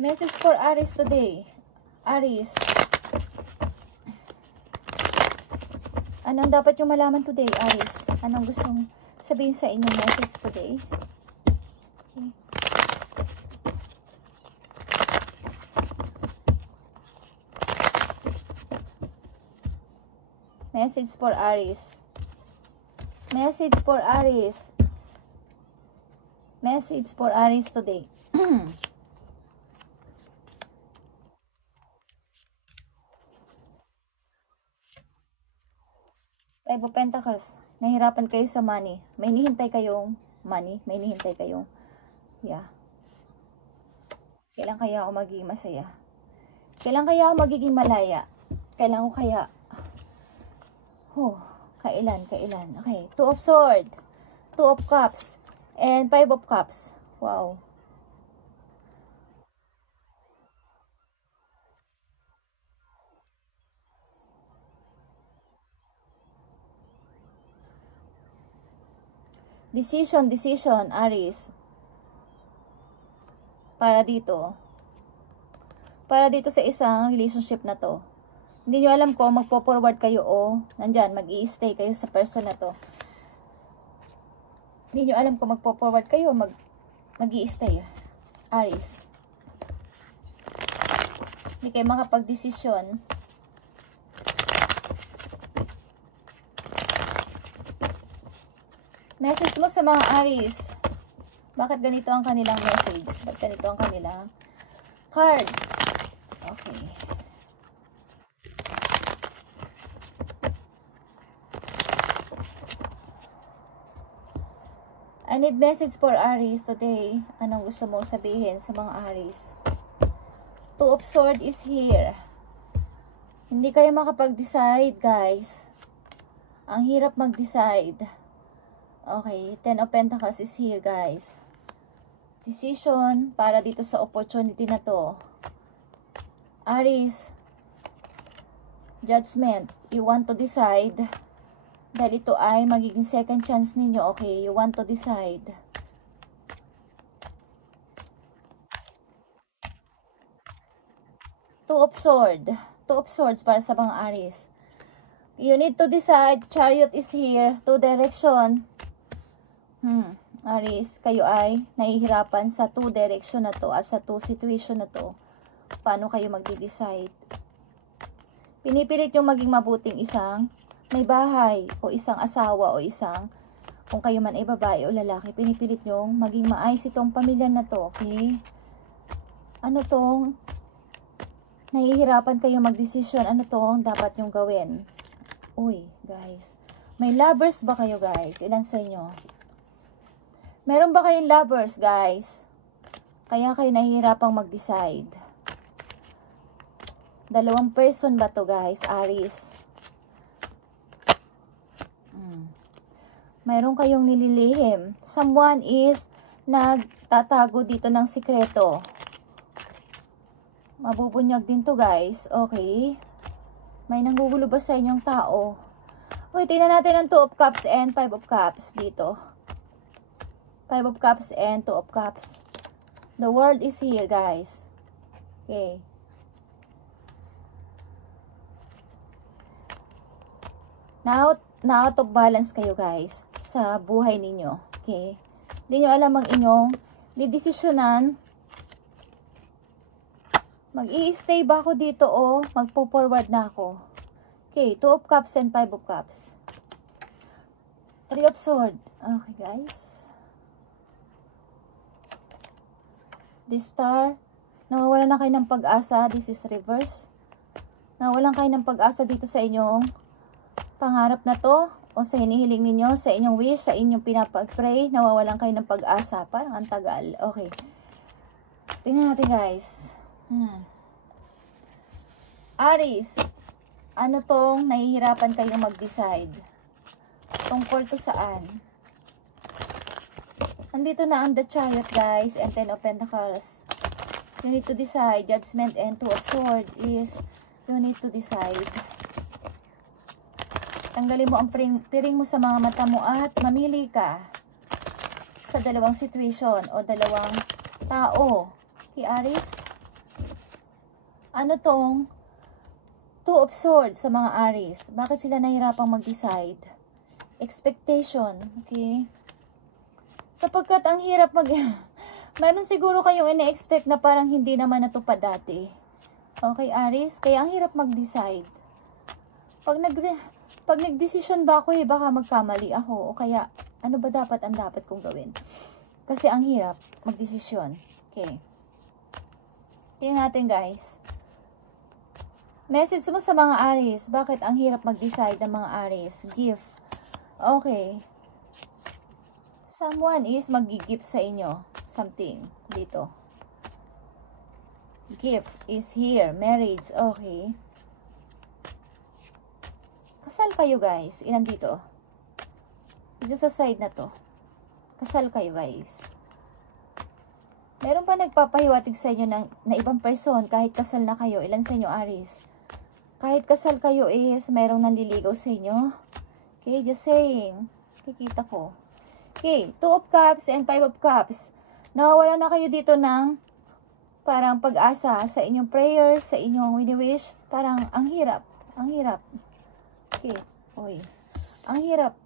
Message for Aries today. Aries. Anong dapat yung malaman today, Aries? Anong gustong sabihin sa inyong message today? Okay. Message for Aries. Message for Aries. Message for Aries today. Five of Pentacles. Nahirapan kayo sa money. May hinihintay kayong money. May hinihintay kayong, yeah. Kailan kaya ako magiging masaya? Kailan kaya ako magiging malaya? Kailan ko kaya? Kailan? Okay. Two of Swords. Two of Cups. And Five of Cups. Wow. Decision, Aries. Para dito sa isang relationship na to. Hindi nyo alam kung magpo-forward kayo o nandyan, mag-i-stay kayo sa person na to. Hindi nyo alam kung magpo-forward kayo o mag-i-stay. Aries. Hindi kayo makapag-desisyon. Message mo sa mga Aries. Bakit ganito ang kanilang message? Bakit ganito ang kanilang card? Okay. I need message for Aries today. Anong gusto mo sabihin sa mga Aries? Two of Swords is here. Hindi kayo makapag-decide, guys. Ang hirap mag-decide. Okay, Ten of Pentacles is here, guys. Decision para dito sa opportunity na to. Aries, judgment. You want to decide. Dahil ito ay magiging second chance ninyo. Okay, you want to decide. Two of Swords. Two of Swords para sa mga Aries. You need to decide. Chariot is here. Two direction. Aries, kayo ay nahihirapan sa two direction na to at sa two situation na to. Paano kayo magde-decide? Pinipilit yung maging mabuting isang may bahay o isang asawa o isang, kung kayo man ay babae o lalaki, pinipilit yung maging maayos itong pamilya na to, okay? Ano tong nahihirapan kayo magdesisyon? Ano tong dapat yung gawin? Uy, guys. May lovers ba kayo, guys? Ilan sa inyo? Meron ba kayong lovers, guys? Kaya kayo nahihirapang mag-decide. Dalawang person ba to, guys? Aries. Meron kayong nililihim. Someone is nagtatago dito ng sikreto. Mabubunyag din to, guys. Okay. May nanggugulo ba sa inyong tao? Okay, tingnan natin ang Two of Cups and Five of Cups dito. Five of Cups and Two of Cups. The world is here, guys. Okay. Now out of balance kayo, guys, sa buhay ninyo. Okay? Hindi nyo alam ang inyong didesisyonan. Mag-i-stay ba ako dito o magpo-forward na ako? Okay, Two of Cups and Five of Cups. Three of Swords. Okay, guys. This Star, nawawalan na kayo ng pag-asa. This is reverse. Nawawalan kayo ng pag-asa dito sa inyong pangarap na to, o sa hinihiling ninyo, sa inyong wish, sa inyong pinapag-pray, nawawalan kayo ng pag-asa. Parang ang tagal. Okay. Tingnan natin, guys. Aries, ano tong nahihirapan kayong mag-decide? Tungkol to saan? Andito na ang The Chariot, guys, and Ten of Pentacles. You need to decide. Judgment and Two of Swords is you need to decide. Tanggalin mo ang piring mo sa mga mata mo at mamili ka sa dalawang situation o dalawang tao. Okay, Aries? Ano tong Two of Swords sa mga Aries? Bakit sila nahirapang mag-decide? Expectation, okay? Sapagkat ang hirap meron siguro kayong ine-expect na parang hindi naman natupad dati. Okay, Aries? Kaya ang hirap mag-decide. Pag nag-decision ba ako, baka magkamali ako. O kaya, ano ba ang dapat kong gawin? Kasi ang hirap mag-desisyon. Okay. Tingnan natin, guys. Message mo sa mga Aries. Bakit ang hirap mag-decide ng mga Aries? Gift. Okay. Someone is mag-gift sa inyo. Something. Dito. Gift is here. Marriage. Okay. Kasal kayo, guys. Ilan dito? Dito sa side na to. Kasal kayo, guys. Meron pa nagpapahiwatig sa inyo na ibang person kahit kasal na kayo. Ilan sa inyo, Aries? Kahit kasal kayo is merong nanliligaw sa inyo. Okay, just saying. Kikita ko. Okay, 2 of Cups and 5 of Cups. Nawawala na kayo dito ng parang pag-asa sa inyong prayers, sa inyong wini-wish. Parang ang hirap. Ang hirap. Okay, oy. Ang hirap.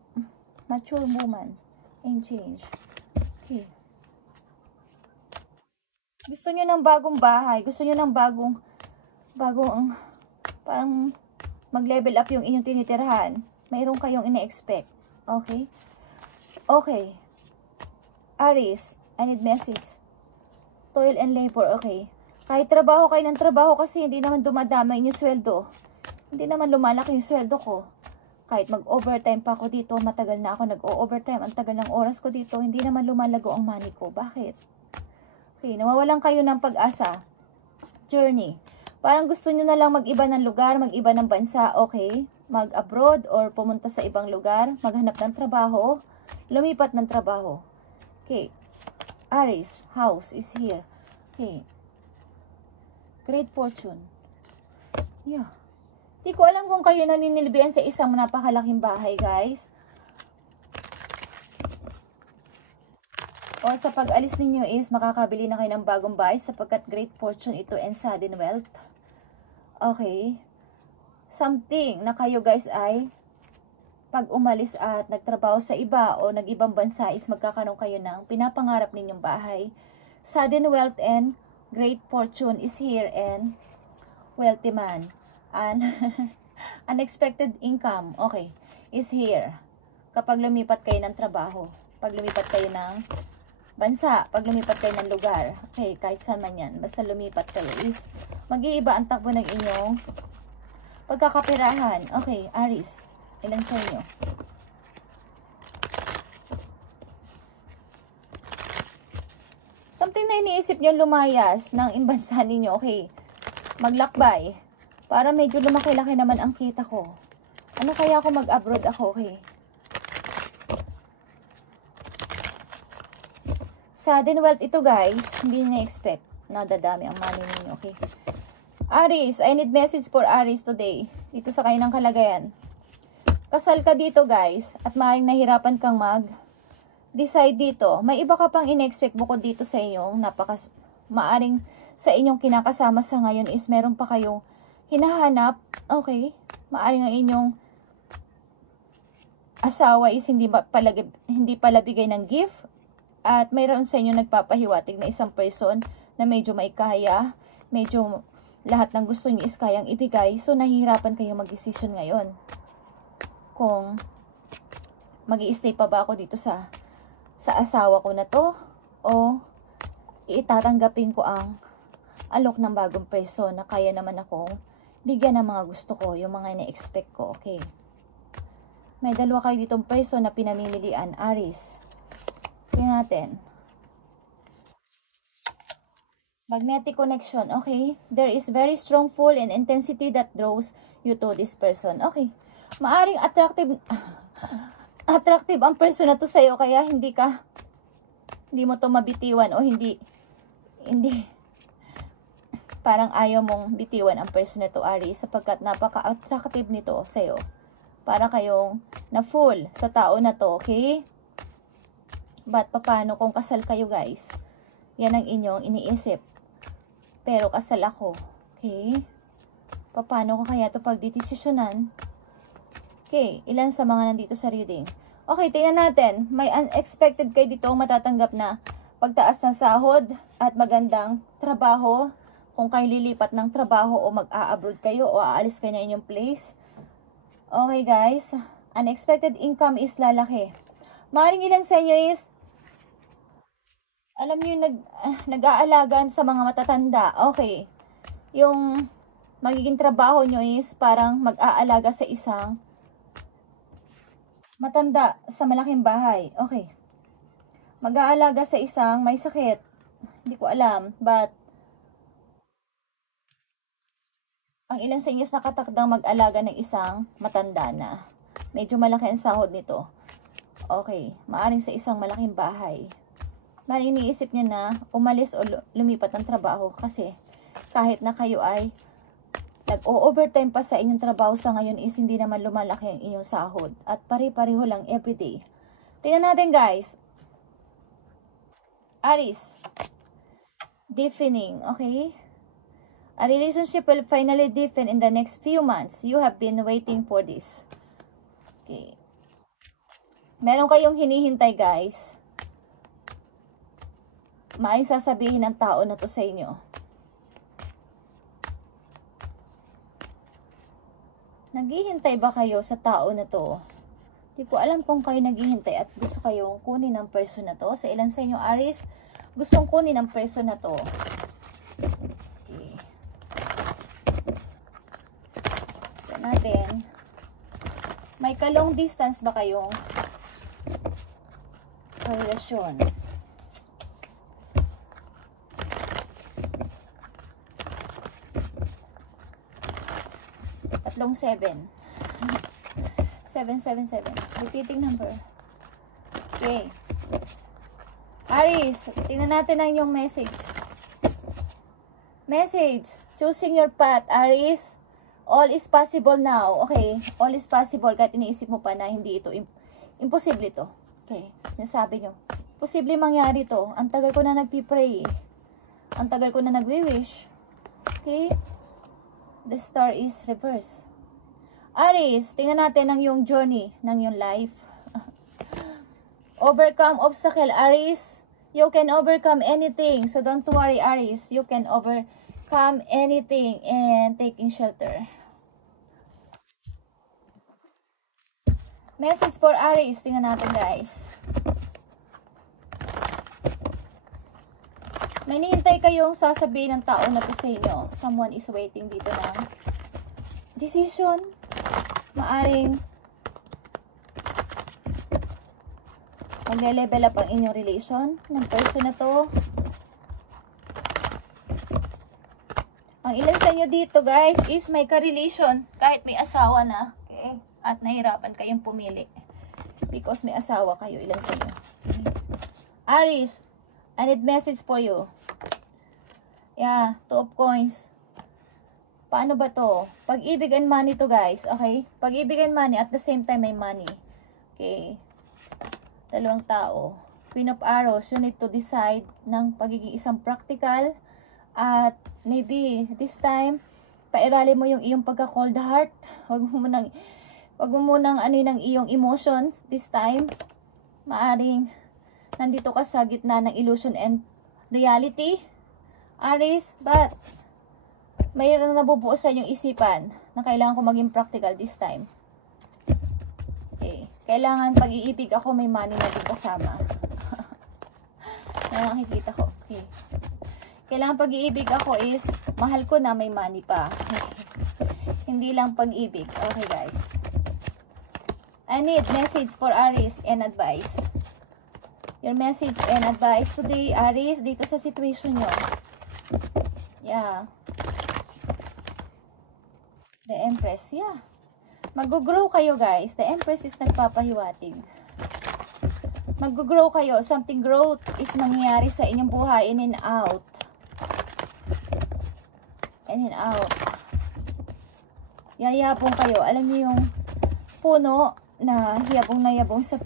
Mature woman. And change. Okay. Gusto nyo ng bagong bahay. Gusto nyo ng bagong parang mag-level up yung inyong tinitirhan. Mayroon kayong ine-expect. Okay? Okay. Aries, I need message. Toil and labor. Okay. Kahit trabaho kayo ng trabaho kasi hindi naman dumadama yung sweldo. Hindi naman lumalaki yung sweldo ko. Kahit mag-overtime pa ako dito, matagal na ako nag-o-overtime. Ang tagal ng oras ko dito, hindi naman lumalago ang money ko. Bakit? Okay, nawawalan kayo ng pag-asa. Journey. Parang gusto nyo na lang mag-iba ng lugar, mag-iba ng bansa, okay? Mag-abroad or pumunta sa ibang lugar, maghanap ng trabaho, lumipat ng trabaho. Okay. Aries, house is here. Okay. Great fortune. Yeah. Di ko alam kung kayo naninilbihan sa isang napakalaking bahay, guys. O sa pag-alis ninyo is makakabili na kayo ng bagong bahay sapagkat great fortune ito and sudden wealth. Okay. Something na kayo, guys, ay pag umalis at nagtrabaho sa iba o nag-ibang bansa is magkakaroon kayo ng pinapangarap ninyong bahay. Sudden wealth and great fortune is here and wealthy man. And unexpected income, okay, is here. Kapag lumipat kayo ng trabaho, pag lumipat kayo ng bansa, pag lumipat kayo ng lugar, okay, kahit saan man yan, basta lumipat kayo is mag-iiba ang takbo ng inyong pagkakapirahan. Okay, Aries, ilan sa inyo? Something na iniisip nyo lumayas ng imbansa ninyo, okay, maglakbay. Para medyo lumaki-laki naman ang kita ko. Ano kaya ako mag-abroad ako, okay? Sudden wealth ito, guys. Hindi na-expect. Nadadami ang money ninyo, okay? Aries, I need message for Aries today. Dito sa kanilang kalagayan. Kasal ka dito, guys. At maaaring nahirapan kang mag-decide dito. May iba ka pang in-expect bukod dito sa inyong maaring sa inyong kinakasama sa ngayon is meron pa kayong hinahanap, okay, maaaring ang inyong asawa is hindi pala bigay ng gift at mayroon sa inyo nagpapahiwatig na isang person na medyo maikaya, medyo lahat ng gusto niyo is kayang ibigay, so nahihirapan kayo mag-decision ngayon kung mag-i-stay pa ba ako dito sa asawa ko na to o itatanggapin ko ang alok ng bagong person na kaya naman akong bigyan ng mga gusto ko, yung mga ina-expect ko, okay? May dalawa kayo ditong person na pinamimilian, Aries. Tingnan natin. Magnetic connection, okay? There is very strong pull and intensity that draws you to this person, okay? Maaring attractive ang person na to sa'yo, kaya hindi mo to mabitiwan o hindi parang ayaw mong bitiwan ang person nito, Aries, sapagkat napaka-attractive nito sa'yo. Para kayong na-full sa tao na to, okay? But paano kung kasal kayo, guys? Yan ang inyong iniisip. Pero kasal ako, Okay. Paano ko kaya ito pagdidesisyonan? Okay, ilan sa mga nandito sa reading? Okay, tingnan natin. May unexpected kayo dito matatanggap na pagtaas ng sahod at magandang trabaho. Kung kayo lilipat ng trabaho o mag-a-abroad kayo o aalis kayo na inyong place. Okay guys, unexpected income is lalaki. Maaaring ilan sa inyo is, alam niyo, nag-aalagaan sa mga matatanda. Okay, yung magiging trabaho nyo is parang mag-aalaga sa isang matanda sa malaking bahay. Okay. Mag-aalaga sa isang may sakit. Hindi ko alam. But, ang ilan sa inyo is nakatakdang mag-alaga ng isang matanda na. Medyo malaki ang sahod nito. Okay. Maaring sa isang malaking bahay. Maaaring iniisip nyo na umalis o lumipat ng trabaho kasi kahit na kayo ay nag-o-overtime pa sa inyong trabaho sa ngayon is hindi naman lumalaki ang inyong sahod. At pare-pareho lang everyday. Tingnan natin guys. Aries. Deepening. Okay? A relationship will finally deepen in the next few months. You have been waiting for this. Okay. Meron kayong hinihintay guys. Maaaring sasabihin ng tao na to sa inyo. Naghihintay ba kayo sa tao na to? Di ko alam kung kayo naghihintay at gusto kayong kunin ng person na to. Sa ilan sa inyo, Aries, gustong kunin ng person na to. Okay. Tignan natin. May ka-long distance ba kayong relasyon? Tatlong 7. 777. Repeating number. Okay. Aries, tingnan natin ang inyong message. Message. Choosing your path, Aries. All is possible now. Okay. All is possible. Kahit iniisip mo pa na hindi ito. Imposible ito. Okay. Nasabi nyo. Posible mangyari ito. Ang tagal ko na nagpipray. Ang tagal ko na nagwi-wish. Okay. The star is reverse. Aries, tingnan natin ang iyong journey, ng iyong life. Overcome obstacle, Aries. You can overcome anything. So don't worry, Aries. You can overcome anything and taking shelter. Message for Aries. Tingnan natin, guys. May nihintay kayong sasabihin ng tao na to sa inyo. Someone is waiting dito ng decision. Maaring magle-level up ang inyong relation ng person na to. Ang ilan sa inyo dito, guys, is may ka-relation kahit may asawa na. Okay? At nahirapan kayong pumili. Because may asawa kayo, ilan sa inyo. Okay? Aries, I need message for you. Yeah, 2 of coins. Paano ba to? Pag-ibig and money to, guys. Okay? Pag-ibig and money at the same time may money. Okay. Dalawang tao. Queen of Arrows, you need to decide ng pagiging isang practical. At maybe this time, pairali mo yung iyong pagka-cold heart. Huwag mo munang ano ng iyong emotions this time. Maaring nandito ka sa gitna ng illusion and reality. Aries, but mayroon nabubuo sa inyong isipan na kailangan ko maging practical this time. Okay. Kailangan pag-iibig ako, may money na din kasama. Yan ang nakikita ko. Okay. Kailangan pag-iibig ako is mahal ko na may money pa. Hindi lang pag-ibig. Okay, guys. I need message for Aries and advice. Your message and advice today, Aries, dito sa situation nyo. Yeah. The Empress, yeah. Mag-grow kayo, guys. The Empress is nagpapahiwatig. Mag-grow kayo. Something growth is mangyayari sa inyong buhay in and out. In and out. Yayabong kayo. Alam niyo yung puno na yabong na yabong sa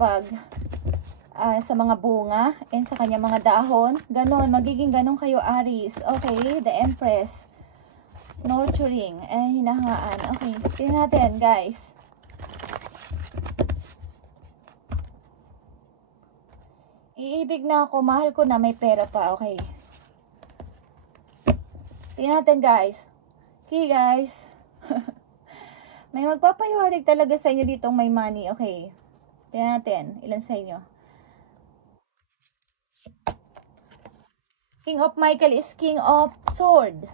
sa mga bunga and sa kanya mga dahon. Ganon. Magiging ganon kayo, Aries. Okay? The Empress. nurturing, and hinahangaan. Okay, tingnan natin, guys. Iibig na ako, mahal ko na, may pera pa. Okay. Tingnan natin, guys. Okay, guys. May magpapahiwatig talaga sa inyo ditong may money. Okay. Tingnan natin, ilan sa inyo. King of Michael is King of Sword.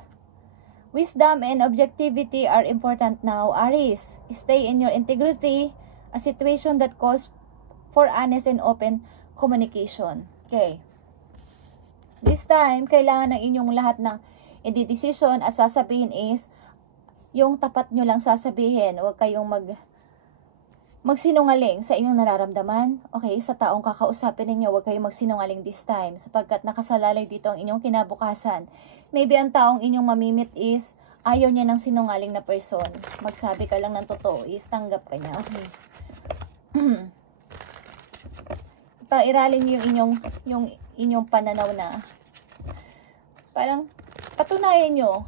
Wisdom and objectivity are important now, Aries. Stay in your integrity, a situation that calls for honest and open communication. Okay. This time, kailangan ng inyong lahat ng i-decision at sasabihin is, yung tapat nyo lang sasabihin. Huwag kayong magsinungaling sa inyong nararamdaman. Okay, sa taong kakausapin ninyo, huwag kayong magsinungaling this time sapagkat nakasalalay dito ang inyong kinabukasan. Maybe ang taong inyong mamimit is ayaw niya ng sinungaling na person. Magsabi ka lang ng totoo is tanggap ka niya. Okay. Pairalin niyo yung inyong pananaw na parang patunayan nyo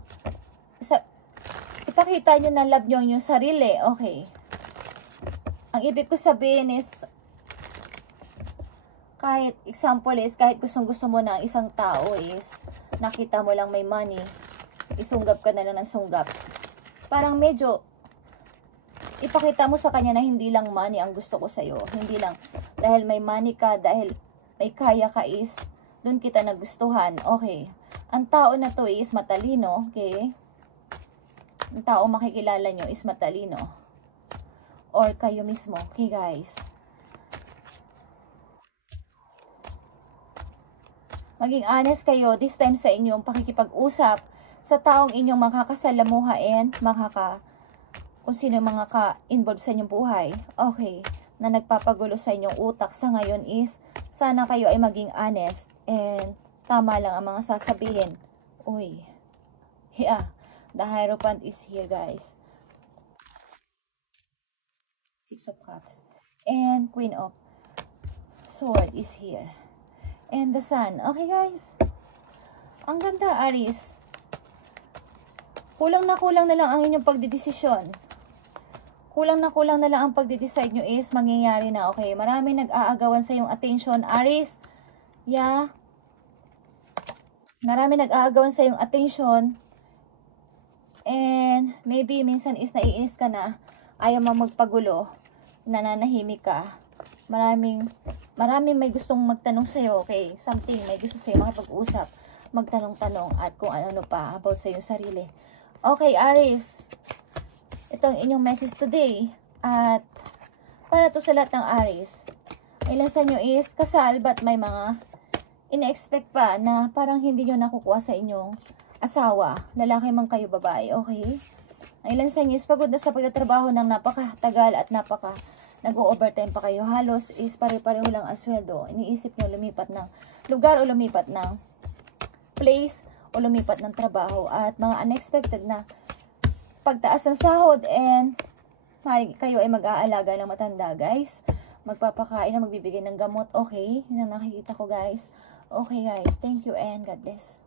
ipakita nyo na love nyo yung sarili. Okay. Ang ibig ko sabihin is, kahit gustong-gusto mo na isang tao is, nakita mo lang may money, isunggap ka na lang ng sunggap. Parang medyo, ipakita mo sa kanya na hindi lang money ang gusto ko sa'yo. Hindi lang, dahil may money ka, dahil may kaya ka is, dun kita nagustuhan. Okay. Ang tao na to is matalino. Okay. Ang tao makikilala nyo is matalino. Or kayo mismo. Okay, guys. Maging honest kayo this time sa inyong pakikipag-usap sa taong inyong makakasalamuha and kung sino yung mga ka-involved sa inyong buhay. Okay. Na nagpapagulo sa inyong utak sa ngayon is sana kayo ay maging honest and tama lang ang mga sasabihin. Uy. Yeah. The Hierophant is here, guys. Six of Cups. And Queen of Sword is here. And the Sun. Okay, guys. Ang ganda, Aries. Kulang na lang ang inyong pagdidesisyon. Kulang na lang ang pagdidecide nyo is mangyayari na. Okay, maraming nag-aagawan sa iyong attention, Aries. Yeah. Maraming nag-aagawan sa iyong attention. And maybe minsan is naiinis ka na. Ayaw mo magpagulo, nananahimik ka. Maraming may gustong magtanong sa'yo, okay? Something, may gusto sa'yo makipag-usap, magtanong-tanong, at kung ano pa about sa iyong sarili. Okay, Aries. Ito ang inyong message today. At para to sa lahat ng Aries. Ilan sa inyo is kasal, but may mga ina-expect pa na parang hindi nyo nakukuha sa inyong asawa. Lalaki man kayo, babae, okay? Ang ilan sa inyo is pagod na sa pagtatrabaho ng napakatagal at nag-o-overtime pa kayo. Halos is pare-pareho lang ang sweldo. Iniisip nyo lumipat ng lugar o lumipat ng place o lumipat ng trabaho. At mga unexpected na pagtaas ng sahod and kayo ay mag-aalaga ng matanda, guys. Magpapakain na magbibigay ng gamot. Okay, yun ang nakikita ko, guys. Okay, guys. Thank you and God bless.